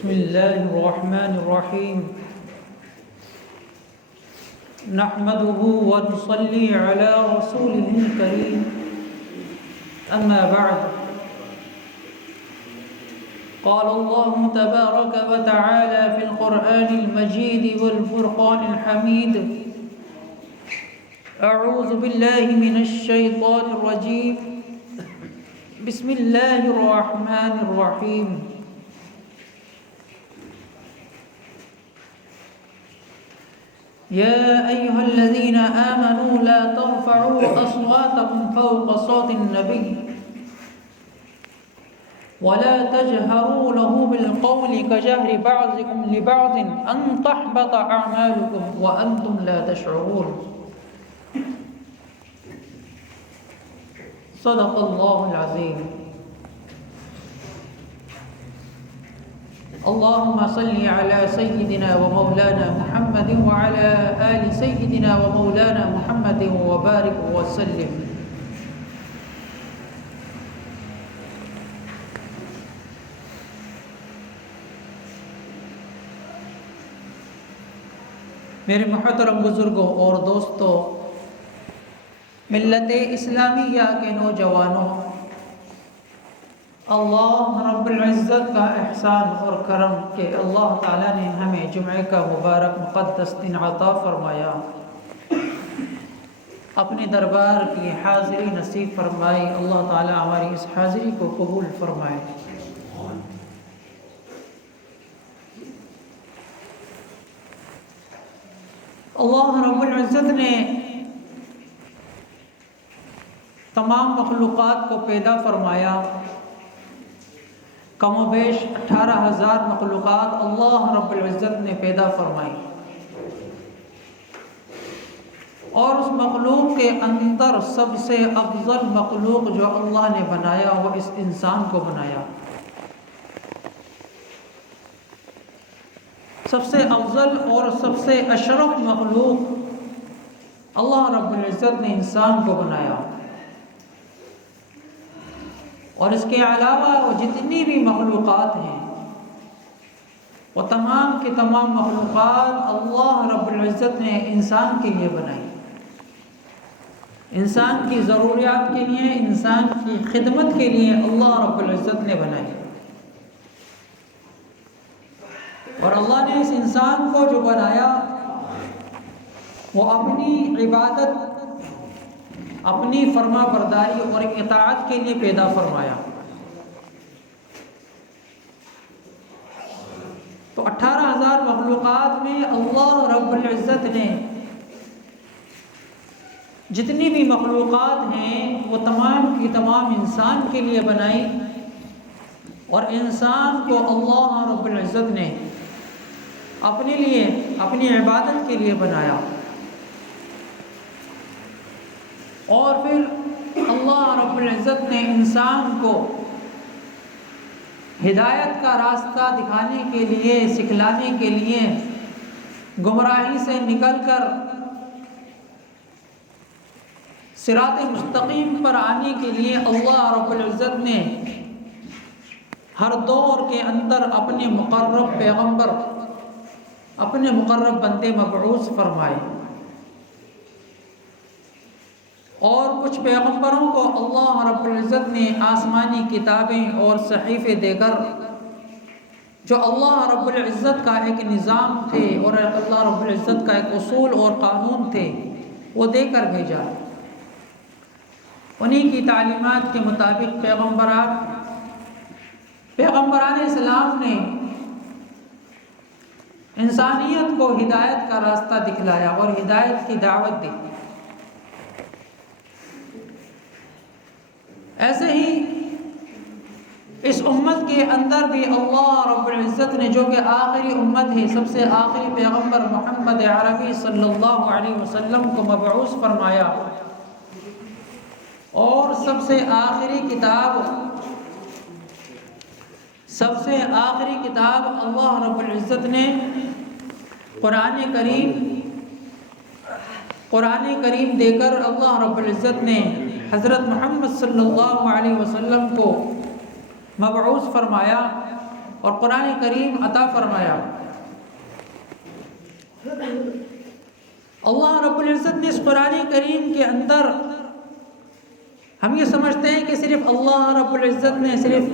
بسم الله الرحمن الرحيم نحمده ونصلي على رسوله الكريم أما بعد قال الله تبارك وتعالى في القرآن المجيد والفرقان الحميد أعوذ بالله من الشيطان الرجيم بسم الله الرحمن الرحيم يا أيها الذين آمنوا لا ترفعوا أصواتكم فوق صوت النبي ولا تجهروا له بالقول كجهر بعضكم لبعض أن تحبط أعمالكم وأنتم لا تشعرون صدق الله العظيم اللهم صل على سيدنا ومولانا محمد وعلى آل سيدنا ومولانا محمد وبارك وسلم میرے محترم بزرگوں اور دوستوں، ملت اسلامیہ کے نوجوانوں، اللہ رب العزت کا احسان اور کرم کہ اللہ تعالیٰ نے ہمیں جمعہ کا مبارک مقدس دن عطا فرمایا، اپنے دربار کی حاضری نصیب فرمائی۔ اللہ تعالیٰ ہماری اس حاضری کو قبول فرمائے۔ اللہ رب العزت نے تمام مخلوقات کو پیدا فرمایا، کم و بیش 18,000 مخلوقات اللہ رب العزت نے پیدا فرمائی، اور اس مخلوق کے اندر سب سے افضل مخلوق جو اللہ نے بنایا وہ اس انسان کو بنایا۔ سب سے افضل اور سب سے اشرف مخلوق اللہ رب العزت نے انسان کو بنایا، اور اس کے علاوہ وہ جتنی بھی مخلوقات ہیں وہ تمام کے تمام مخلوقات اللہ رب العزت نے انسان کے لیے بنائی، انسان کی ضروریات کے لیے، انسان کی خدمت کے لیے اللہ رب العزت نے بنائی۔ اور اللہ نے اس انسان کو جو بنایا وہ اپنی عبادت، اپنی فرما برداری اور اطاعت کے لیے پیدا فرمایا۔ تو 18,000 مخلوقات میں اللہ رب العزت نے جتنی بھی مخلوقات ہیں وہ تمام کی تمام انسان کے لیے بنائی، اور انسان کو اللہ رب العزت نے اپنے لیے، اپنی عبادت کے لیے بنایا۔ اور پھر اللہ رب العزت نے انسان کو ہدایت کا راستہ دکھانے کے لیے، سکھلانے کے لیے، گمراہی سے نکل کر صراط مستقیم پر آنے کے لیے اللہ رب العزت نے ہر دور کے اندر اپنے مقرب پیغمبر، اپنے مقرب بندے مبعوث فرمائے، اور کچھ پیغمبروں کو اللہ رب العزت نے آسمانی کتابیں اور صحیفے دے کر، جو اللہ رب العزت کا ایک نظام تھے اور اللہ رب العزت کا ایک اصول اور قانون تھے، وہ دے کر بھیجا۔ انہی کی تعلیمات کے مطابق پیغمبران اسلام نے انسانیت کو ہدایت کا راستہ دکھلایا اور ہدایت کی دعوت دی۔ ایسے ہی اس امت کے اندر بھی اللہ رب العزت نے، جو کہ آخری امت ہے، سب سے آخری پیغمبر محمد عربی صلی اللہ علیہ وسلم کو مبعوث فرمایا، اور سب سے آخری کتاب اللہ رب العزت نے قرآن کریم دے کر اللہ رب العزت نے حضرت محمد صلی اللہ علیہ وسلم کو مبعوث فرمایا، اور قرآن کریم عطا فرمایا۔ اللہ رب العزت نے اس قرآن کریم کے اندر، ہم یہ سمجھتے ہیں کہ صرف اللہ رب العزت نے صرف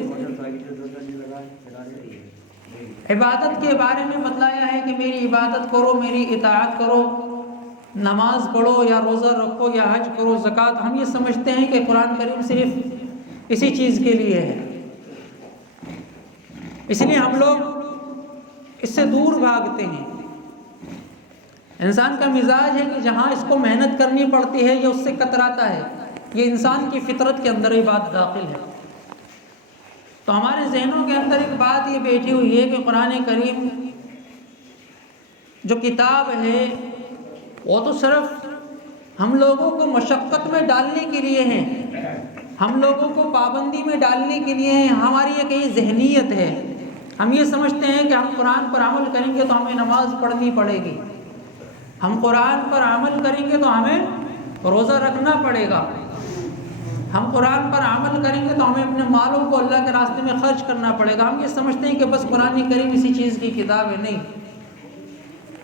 عبادت کے بارے میں بتلایا ہے کہ میری عبادت کرو، میری اطاعت کرو، نماز پڑھو یا روزہ رکھو یا حج کرو، زکوٰۃ، ہم یہ سمجھتے ہیں کہ قرآن کریم صرف اسی چیز کے لیے ہے، اس لیے ہم لوگ اس سے دور بھاگتے ہیں۔ انسان کا مزاج ہے کہ جہاں اس کو محنت کرنی پڑتی ہے یہ اس سے کتراتا ہے، یہ انسان کی فطرت کے اندر ہی بات داخل ہے۔ تو ہمارے ذہنوں کے اندر ایک بات یہ بیٹھی ہوئی ہے کہ قرآن کریم جو کتاب ہے وہ تو صرف ہم لوگوں کو مشقت میں ڈالنے کے لیے ہے، ہم لوگوں کو پابندی میں ڈالنے کے لیے ہے۔ ہماری ایک یہ ذہنیت ہے، ہم یہ سمجھتے ہیں کہ ہم قرآن پر عمل کریں گے تو ہمیں نماز پڑھنی پڑے گی، ہم قرآن پر عمل کریں گے تو ہمیں روزہ رکھنا پڑے گا، ہم قرآن پر عمل کریں گے تو ہمیں اپنے مالوں کو اللہ کے راستے میں خرچ کرنا پڑے گا۔ ہم یہ سمجھتے ہیں کہ بس قرآن کریم اسی چیز کی کتاب ہے، نہیں،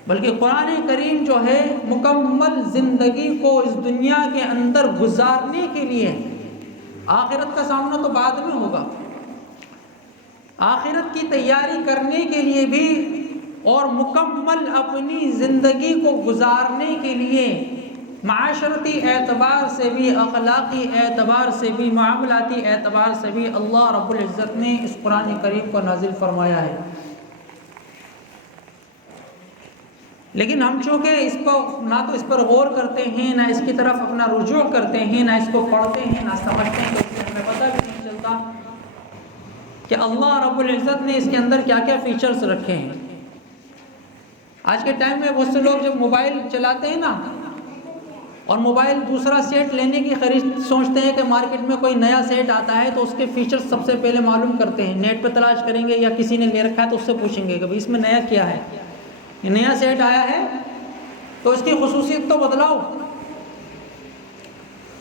بلکہ قرآن کریم جو ہے مکمل زندگی کو اس دنیا کے اندر گزارنے کے لیے، آخرت کا سامنا تو بعد میں ہوگا، آخرت کی تیاری کرنے کے لیے بھی اور مکمل اپنی زندگی کو گزارنے کے لیے معاشرتی اعتبار سے بھی، اخلاقی اعتبار سے بھی، معاملاتی اعتبار سے بھی اللہ رب العزت نے اس قرآن کریم کو نازل فرمایا ہے۔ لیکن ہم چونکہ اس کو نہ تو اس پر غور کرتے ہیں، نہ اس کی طرف اپنا رجوع کرتے ہیں، نہ اس کو پڑھتے ہیں، نہ سمجھتے ہیں، تو اس سے ہمیں پتہ بھی نہیں چلتا کہ اللہ رب العزت نے اس کے اندر کیا کیا فیچرز رکھے ہیں۔ آج کے ٹائم میں بہت سے لوگ جب موبائل چلاتے ہیں نا، اور موبائل دوسرا سیٹ لینے کی سوچتے ہیں کہ مارکیٹ میں کوئی نیا سیٹ آتا ہے تو اس کے فیچرز سب سے پہلے معلوم کرتے ہیں، نیٹ پہ تلاش کریں گے یا کسی نے لے رکھا ہے تو اس سے پوچھیں گے کہ بھئی اس میں نیا کیا ہے، یہ نیا سیٹ آیا ہے تو اس کی خصوصیت تو بدلاؤ،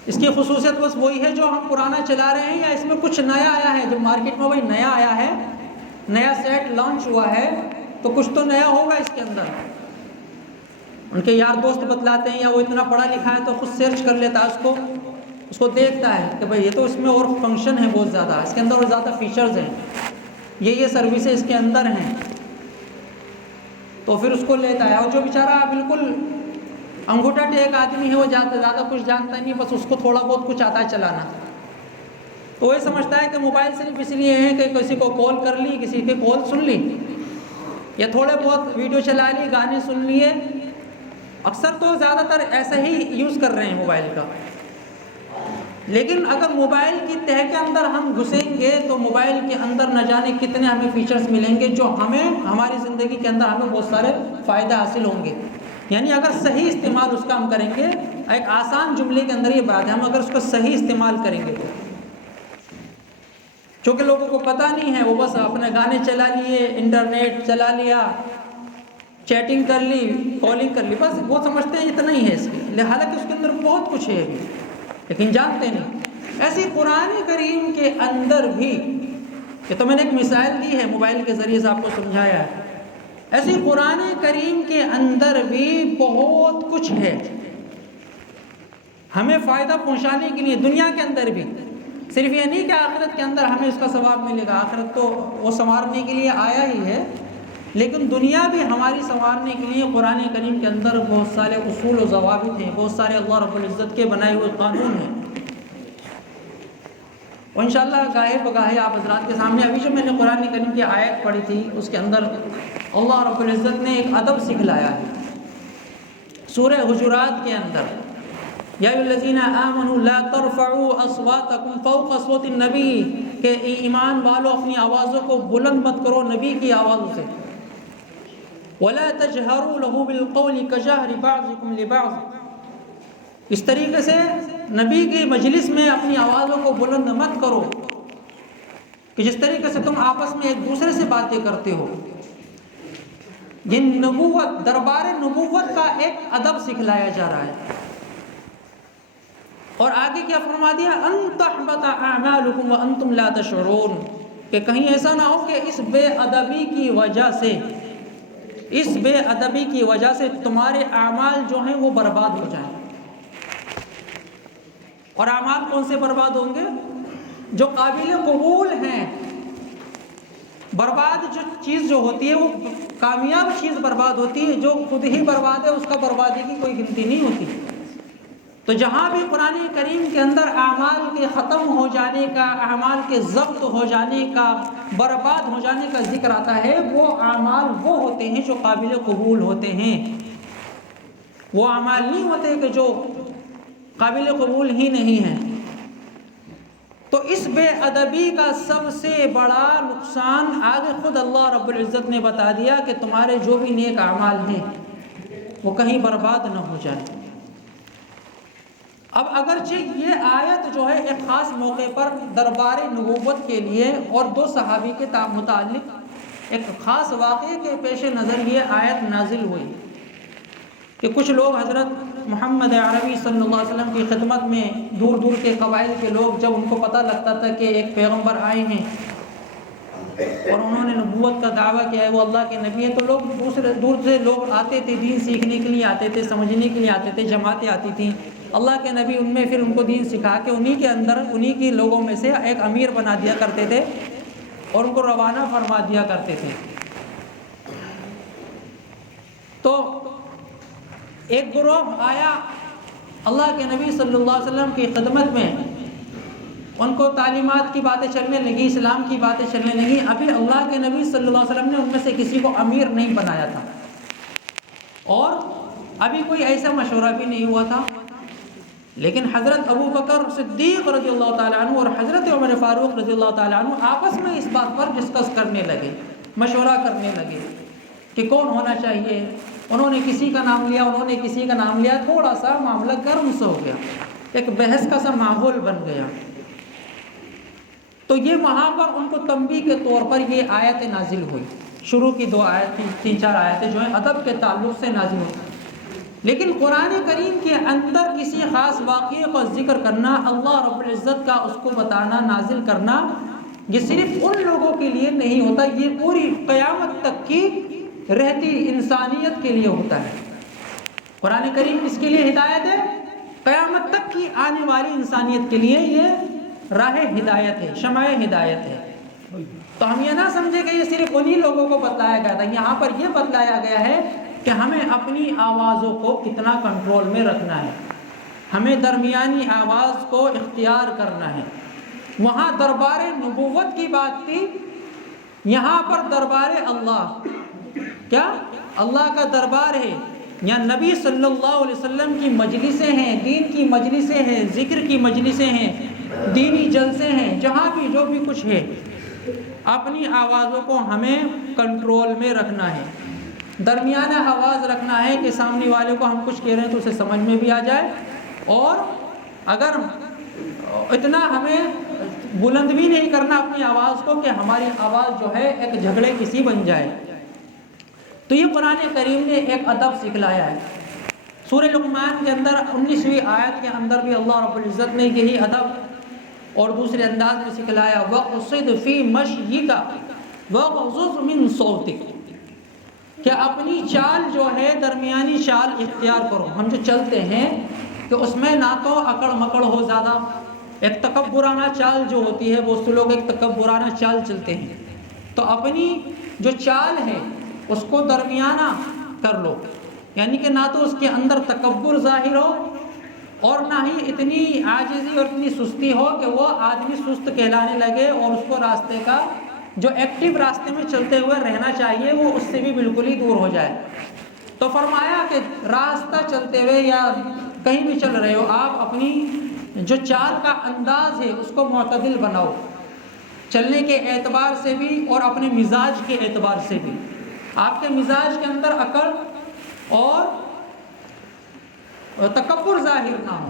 اس کی خصوصیت بس وہی ہے جو ہم پرانا چلا رہے ہیں، یا اس میں کچھ نیا آیا ہے جو مارکیٹ میں وہی نیا آیا ہے، نیا سیٹ لانچ ہوا ہے تو کچھ تو نیا ہوگا اس کے اندر۔ ان کے یار دوست بتلاتے ہیں یا وہ اتنا پڑھا لکھا ہے تو خود سرچ کر لیتا ہے، اس کو دیکھتا ہے کہ بھئی یہ تو اس میں اور فنکشن ہے بہت زیادہ، اس کے اندر اور زیادہ فیچرز ہیں، یہ سروسز اس کے اندر ہیں، تو پھر اس کو لیتا ہے۔ اور جو بیچارہ بالکل انگوٹھا ٹیک آدمی ہے، وہ زیادہ کچھ جانتا نہیں، بس اس کو تھوڑا بہت کچھ آتا ہے چلانا، تو وہ سمجھتا ہے کہ موبائل صرف اس لیے ہے کہ کسی کو کال کر لی، کسی کے کال سن لی، یا تھوڑے بہت ویڈیو چلا لی، گانے سن لیے۔ اکثر تو زیادہ تر ایسا ہی یوز کر رہے ہیں موبائل کا۔ لیکن اگر موبائل کی تہ کے اندر ہم گھسیں گے تو موبائل کے اندر نہ جانے کتنے ہمیں فیچرز ملیں گے جو ہمیں ہماری زندگی کے اندر ہمیں بہت سارے فائدہ حاصل ہوں گے۔ یعنی اگر صحیح استعمال اس کا ہم کریں گے، ایک آسان جملے کے اندر یہ بات ہے، ہم اگر اس کو صحیح استعمال کریں گے، چونکہ لوگوں کو پتہ نہیں ہے، وہ بس اپنے گانے چلا لیے، انٹرنیٹ چلا لیا، چیٹنگ کر لی، کالنگ کر لی، بس وہ سمجھتے ہیں اتنا ہی ہے اس کے، حالانکہ اس کے اندر بہت کچھ ہے ابھی، لیکن جانتے نہیں۔ ایسی قرآن کریم کے اندر بھی، یہ تو میں نے ایک مثال دی ہے، موبائل کے ذریعے سے آپ کو سمجھایا ہے، ایسی قرآن کریم کے اندر بھی بہت کچھ ہے ہمیں فائدہ پہنچانے کے لیے، دنیا کے اندر بھی، صرف یہ نہیں کہ آخرت کے اندر ہمیں اس کا ثواب ملے گا، آخرت تو وہ سنوارنے کے لیے آیا ہی ہے، لیکن دنیا بھی ہماری سنوارنے کے لیے قرآن کریم کے اندر بہت سارے اصول و ضوابط ہیں، بہت سارے اللہ رب العزت کے بنائے ہوئے قانون ہیں۔ اور انشاءاللہ گاہے بگاہے آپ حضرات کے سامنے ابھی جو میں نے قرآن کریم کی آیت پڑھی تھی، اس کے اندر اللہ رب العزت نے ایک ادب سکھلایا ہے۔ سورہ حجرات کے اندر، یا ایھا الذین آمنوا لا ترفعوا اصواتکم فوق صوت النبی، کہ ایمان والو اپنی آوازوں کو بلند مت کرو نبی کی آوازوں سے، ولا تجہروا له بالقول کجہر بعضکم لبعض، اس طریقے سے نبی کی مجلس میں اپنی آوازوں کو بلند مت کرو کہ جس طریقے سے تم آپس میں ایک دوسرے سے باتیں کرتے ہو۔ یہ نبوت، دربار نبوت کا ایک ادب سکھلایا جا رہا ہے۔ اور آگے کیا فرما دیا؟ ان تحبط اعمالکم وانتم لا تشعرون، کہ کہیں ایسا نہ ہو کہ اس بے ادبی کی وجہ سے تمہارے اعمال جو ہیں وہ برباد ہو جائیں۔ اور اعمال کون سے برباد ہوں گے؟ جو قابل قبول ہیں۔ برباد جو چیز جو ہوتی ہے وہ کامیاب چیز برباد ہوتی ہے، جو خود ہی برباد ہے اس کا بربادی کی کوئی گنتی نہیں ہوتی۔ تو جہاں بھی قرآن کریم کے اندر اعمال کے ختم ہو جانے کا، اعمال کے ضبط ہو جانے کا، برباد ہو جانے کا ذکر آتا ہے، وہ اعمال وہ ہوتے ہیں جو قابل قبول ہوتے ہیں، وہ اعمال نہیں ہوتے کہ جو قابل قبول ہی نہیں ہیں۔ تو اس بے ادبی کا سب سے بڑا نقصان آگے خود اللہ رب العزت نے بتا دیا کہ تمہارے جو بھی نیک اعمال ہیں وہ کہیں برباد نہ ہو جائیں۔ اب اگرچہ یہ آیت جو ہے ایک خاص موقع پر دربار نبوت کے لیے اور دو صحابی کے متعلق ایک خاص واقعے کے پیش نظر یہ آیت نازل ہوئی کہ کچھ لوگ حضرت محمد عربی صلی اللہ علیہ وسلم کی خدمت میں، دور دور کے قبائل کے لوگ، جب ان کو پتہ لگتا تھا کہ ایک پیغمبر آئے ہیں اور انہوں نے نبوت کا دعویٰ کیا ہے، وہ اللہ کے نبی ہیں، تو لوگ دور سے لوگ آتے تھے، دین سیکھنے کے لیے آتے تھے، سمجھنے کے لیے آتے تھے، جماعتیں آتی تھیں۔ اللہ کے نبی ان میں پھر ان کو دین سکھا کے انہی کے لوگوں میں سے ایک امیر بنا دیا کرتے تھے اور ان کو روانہ فرما دیا کرتے تھے۔ تو ایک گروہ آیا اللہ کے نبی صلی اللہ علیہ وسلم کی خدمت میں، ان کو تعلیمات کی باتیں چلنے لگی، اسلام کی باتیں چلنے لگی۔ ابھی اللہ کے نبی صلی اللہ علیہ وسلم نے ان میں سے کسی کو امیر نہیں بنایا تھا اور ابھی کوئی ایسا مشورہ بھی نہیں ہوا تھا، لیکن حضرت ابو بکر صدیق رضی اللہ تعالیٰ عنہ اور حضرت عمر فاروق رضی اللہ تعالیٰ عنہ آپس میں اس بات پر ڈسکس کرنے لگے، مشورہ کرنے لگے کہ کون ہونا چاہیے۔ انہوں نے کسی کا نام لیا، انہوں نے کسی کا نام لیا، تھوڑا سا معاملہ گرم سا ہو گیا، ایک بحث کا سا ماحول بن گیا۔ تو یہ وہاں پر ان کو تنبیہ کے طور پر یہ آیت نازل ہوئی، شروع کی 2 آیت، 3-4 آیتیں جو ہیں ادب کے تعلق سے نازل ہوئی۔ لیکن قرآن کریم کے اندر کسی خاص واقعے کا ذکر کرنا، اللہ رب العزت کا اس کو بتانا، نازل کرنا، یہ صرف ان لوگوں کے لیے نہیں ہوتا، یہ پوری قیامت تک کی رہتی انسانیت کے لیے ہوتا ہے۔ قرآن کریم اس کے لیے ہدایت ہے، قیامت تک کی آنے والی انسانیت کے لیے یہ راہ ہدایت ہے، شمع ہدایت ہے۔ تو ہم یہ نہ سمجھے کہ یہ صرف انہی لوگوں کو بتلایا گیا تھا، یہاں پر یہ بتلایا گیا ہے کہ ہمیں اپنی آوازوں کو کتنا کنٹرول میں رکھنا ہے، ہمیں درمیانی آواز کو اختیار کرنا ہے۔ وہاں دربار نبوت کی بات تھی، یہاں پر دربار اللہ، کیا اللہ کا دربار ہے، یا نبی صلی اللہ علیہ وسلم کی مجلسیں ہیں، دین کی مجلسیں ہیں، ذکر کی مجلسیں ہیں، دینی جلسے ہیں، جہاں بھی جو بھی کچھ ہے، اپنی آوازوں کو ہمیں کنٹرول میں رکھنا ہے، درمیانہ آواز رکھنا ہے کہ سامنے والے کو ہم کچھ کہہ رہے ہیں تو اسے سمجھ میں بھی آ جائے، اور اگر اتنا ہمیں بلند بھی نہیں کرنا اپنی آواز کو کہ ہماری آواز جو ہے ایک جھگڑے کسی بن جائے۔ تو یہ قرآن کریم نے ایک ادب سکھلایا ہے۔ سورہ لقمان کے اندر 19ویں آیت کے اندر بھی اللہ رب العزت نے یہی ادب اور دوسرے انداز میں سکھلایا، وَقْصِدْ فِي مَشْيِكَ وَغْضُضْ مِنْ صَوْتِكَ، کہ اپنی چال جو ہے درمیانی چال اختیار کرو۔ ہم جو چلتے ہیں کہ اس میں نہ تو اکڑ مکڑ ہو زیادہ، ایک تکبرانہ چال جو ہوتی ہے، بہت سے لوگ ایک تکبرانہ چال چلتے ہیں، تو اپنی جو چال ہے اس کو درمیانہ کر لو، یعنی کہ نہ تو اس کے اندر تکبر ظاہر ہو اور نہ ہی اتنی عاجزی اور اتنی سستی ہو کہ وہ آدمی سست کہلانے لگے اور اس کو راستے کا جو ایکٹیو راستے میں چلتے ہوئے رہنا چاہیے وہ اس سے بھی بالکل ہی دور ہو جائے۔ تو فرمایا کہ راستہ چلتے ہوئے یا کہیں بھی چل رہے ہو، آپ اپنی جو چال کا انداز ہے اس کو معتدل بناؤ، چلنے کے اعتبار سے بھی اور اپنے مزاج کے اعتبار سے بھی۔ آپ کے مزاج کے اندر عقل اور تکبر ظاہر نہ ہو۔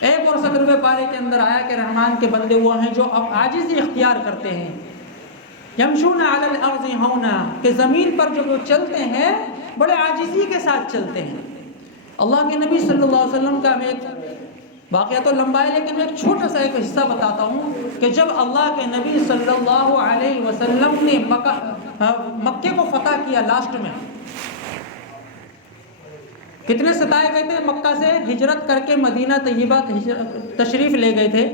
ایک اور 17ویں پارے کے اندر آیا کہ رحمان کے بندے وہ ہیں جو اب عاجزی اختیار کرتے ہیں، یمشون علی الارض ہونا، کہ زمین پر جو وہ چلتے ہیں بڑے عاجزی کے ساتھ چلتے ہیں۔ اللہ کے نبی صلی اللہ علیہ وسلم کا ایک واقعہ تو لمبا ہے لیکن میں ایک چھوٹا سا ایک حصہ بتاتا ہوں کہ جب اللہ کے نبی صلی اللہ علیہ وسلم نے مکے کو فتح کیا، لاسٹ میں کتنے ستائے گئے تھے، مکہ سے ہجرت کر کے مدینہ طیبہ تشریف لے گئے تھے،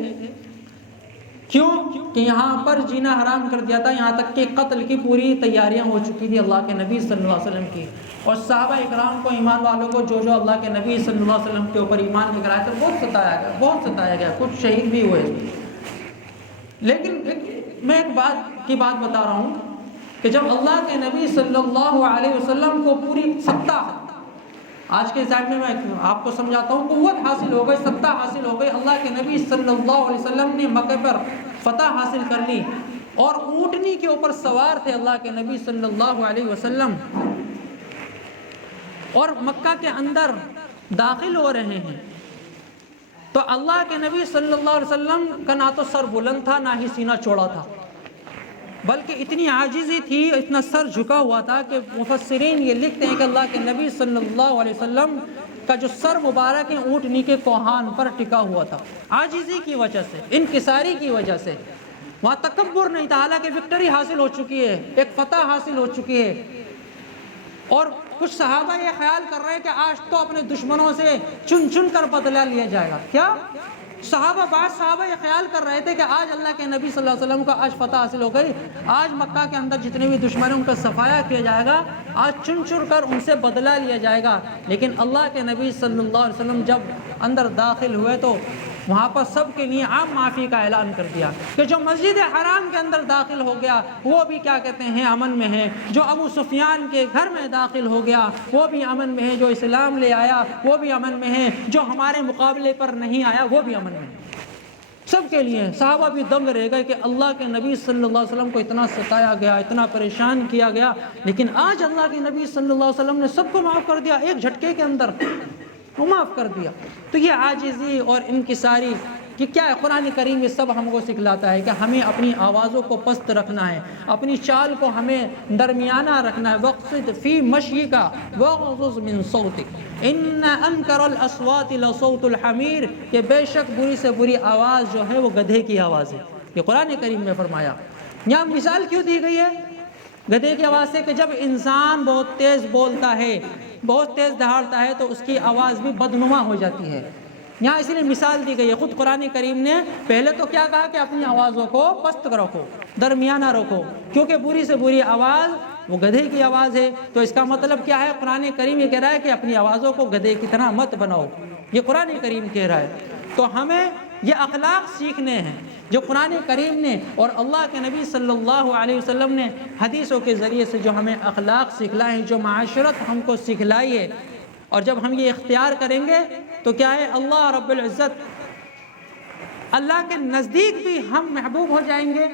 کیوں کہ یہاں پر جینا حرام کر دیا تھا، یہاں تک کہ قتل کی پوری تیاریاں ہو چکی تھی اللہ کے نبی صلی اللہ علیہ وسلم کی، اور صحابہ اکرام کو، ایمان والوں کو، جو اللہ کے نبی صلی اللہ علیہ وسلم کے اوپر ایمان لے کر آئے تھے، بہت ستایا گیا، کچھ شہید بھی ہوئے۔ لیکن میں ایک بات بتا رہا ہوں کہ جب اللہ کے نبی صلی اللہ علیہ وسلم کو پوری ستہ، آج کے سائڈ میں آپ کو سمجھاتا ہوں، قوت حاصل ہو گئی، ستہ حاصل ہو گئی، اللہ کے نبی صلی اللہ علیہ وسلم نے مکے پر فتح حاصل کر لی، اور اونٹنی کے اوپر سوار تھے اللہ کے نبی صلی اللہ علیہ وسلم، اور مکہ کے اندر داخل ہو رہے ہیں، تو اللہ کے نبی صلی اللہ علیہ وسلم کا نہ تو سر بلند تھا نہ ہی سینہ چوڑا تھا، بلکہ اتنی عاجزی تھی، اتنا سر جھکا ہوا تھا کہ مفسرین یہ لکھتے ہیں کہ اللہ کے نبی صلی اللہ علیہ وسلم کا جو سر مبارک ہے اونٹنی کے کوہان پر ٹکا ہوا تھا، عاجزی کی وجہ سے، انکساری کی وجہ سے، وہاں تکبر نہیں تھا، حالانکہ وکٹری حاصل ہو چکی ہے، ایک فتح حاصل ہو چکی ہے، اور کچھ صحابہ یہ خیال کر رہے ہیں کہ آج تو اپنے دشمنوں سے چن چن کر بدلہ لیا جائے گا، کیا؟ بعض صحابہ یہ خیال کر رہے تھے کہ آج اللہ کے نبی صلی اللہ علیہ وسلم کو آج فتح حاصل ہو گئی، آج مکہ کے اندر جتنے بھی دشمن ہیں ان کا صفایا کیا جائے گا، آج چن چن کر ان سے بدلہ لیا جائے گا، لیکن اللہ کے نبی صلی اللہ علیہ وسلم جب اندر داخل ہوئے تو وہاں پر سب کے لیے عام معافی کا اعلان کر دیا کہ جو مسجد حرام کے اندر داخل ہو گیا وہ بھی کیا کہتے ہیں امن میں ہے، جو ابو سفیان کے گھر میں داخل ہو گیا وہ بھی امن میں ہے، جو اسلام لے آیا وہ بھی امن میں ہے، جو ہمارے مقابلے پر نہیں آیا وہ بھی امن میں ہے، سب کے لیے۔ صحابہ بھی دنگ رہ گئے کہ اللہ کے نبی صلی اللہ علیہ وسلم کو اتنا ستایا گیا، اتنا پریشان کیا گیا، لیکن آج اللہ کے نبی صلی اللہ علیہ وسلم نے سب کو معاف کر دیا، ایک جھٹکے کے اندر وہ معاف کر دیا۔ تو یہ عاجزی اور انکساری کہ کیا ہے، قرآن کریم یہ سب ہم کو سکھلاتا ہے کہ ہمیں اپنی آوازوں کو پست رکھنا ہے، اپنی چال کو ہمیں درمیانہ رکھنا ہے، وقصد فی مشیک واغضض من صوتک ان انکر الاصوات لصوت الحمیر، کہ بے شک بری سے بری آواز جو ہے وہ گدھے کی آواز ہے، یہ قرآن کریم میں فرمایا۔ یہاں مثال کیوں دی گئی ہے گدھے کی آواز سے؟ کہ جب انسان بہت تیز بولتا ہے، بہت تیز دہاڑتا ہے تو اس کی آواز بھی بدنما ہو جاتی ہے، یہاں اسی لیے مثال دی گئی ہے۔ خود قرآن کریم نے پہلے تو کیا کہا کہ اپنی آوازوں کو پست رکھو، درمیانہ رکھو، کیونکہ بری سے بری آواز وہ گدھے کی آواز ہے، تو اس کا مطلب کیا ہے؟ قرآن کریم یہ کہہ رہا ہے کہ اپنی آوازوں کو گدھے کی طرح مت بناؤ، یہ قرآن کریم کہہ رہا ہے۔ تو ہمیں یہ اخلاق سیکھنے ہیں جو قرآن کریم نے اور اللہ کے نبی صلی اللہ علیہ وسلم نے حدیثوں کے ذریعے سے جو ہمیں اخلاق سکھلائے ہیں، جو معاشرت ہم کو سکھلائی ہے، اور جب ہم یہ اختیار کریں گے تو کیا ہے، اللہ رب العزت اللہ کے نزدیک بھی ہم محبوب ہو جائیں گے،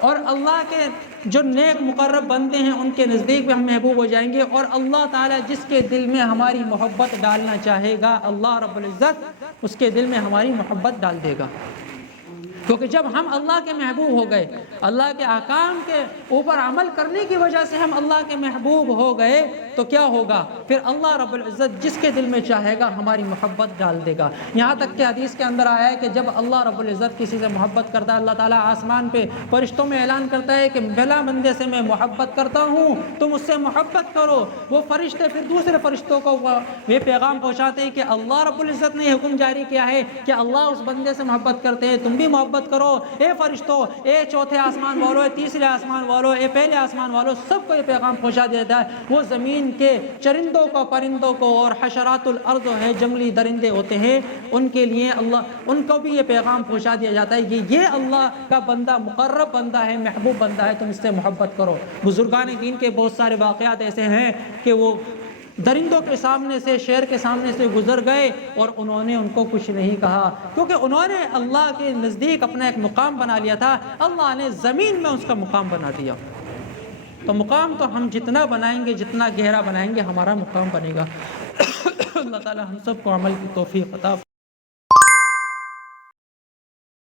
اور اللہ کے جو نیک مقرب بندے ہیں ان کے نزدیک بھی ہم محبوب ہو جائیں گے، اور اللہ تعالیٰ جس کے دل میں ہماری محبت ڈالنا چاہے گا اللہ رب العزت اس کے دل میں ہماری محبت ڈال دے گا، کیونکہ جب ہم اللہ کے محبوب ہو گئے، اللہ کے احکام کے اوپر عمل کرنے کی وجہ سے ہم اللہ کے محبوب ہو گئے، تو کیا ہوگا پھر؟ اللہ رب العزت جس کے دل میں چاہے گا ہماری محبت ڈال دے گا۔ یہاں تک کہ حدیث کے اندر آیا ہے کہ جب اللہ رب العزت کسی سے محبت کرتا ہے، اللہ تعالیٰ آسمان پہ فرشتوں میں اعلان کرتا ہے کہ بلا بندے سے میں محبت کرتا ہوں، تم اس سے محبت کرو۔ وہ فرشتے پھر دوسرے فرشتوں کو یہ پیغام پہنچاتے ہیں کہ اللہ رب العزت نے حکم جاری کیا ہے کہ اللہ اس بندے سے محبت کرتے ہیں، تم بھی محبت کرو۔ اے فرشتوں، اے چوتھے آسمان والو، اے تیسرے آسمان والو، اے پہلے آسمان والو، سب کو یہ پیغام پہنچا دیتا ہے۔ وہ زمین کے چرندوں کو، پرندوں کو، اور حشرات الارض ہے، جنگلی درندے ہوتے ہیں، ان کے لیے اللہ ان کو بھی یہ پیغام پہنچا دیا جاتا ہے کہ یہ اللہ کا بندہ مقرب بندہ ہے، محبوب بندہ ہے، تم اس سے محبت کرو۔ بزرگان دین کے بہت سارے واقعات ایسے ہیں کہ وہ درندوں کے سامنے سے، شیر کے سامنے سے گزر گئے اور انہوں نے ان کو کچھ نہیں کہا، کیونکہ انہوں نے اللہ کے نزدیک اپنا ایک مقام بنا لیا تھا، اللہ نے زمین میں اس کا مقام بنا دیا۔ تو مقام تو ہم جتنا بنائیں گے، جتنا گہرا بنائیں گے، ہمارا مقام بنے گا۔ اللہ تعالی ہم سب کو عمل کی توفیق عطا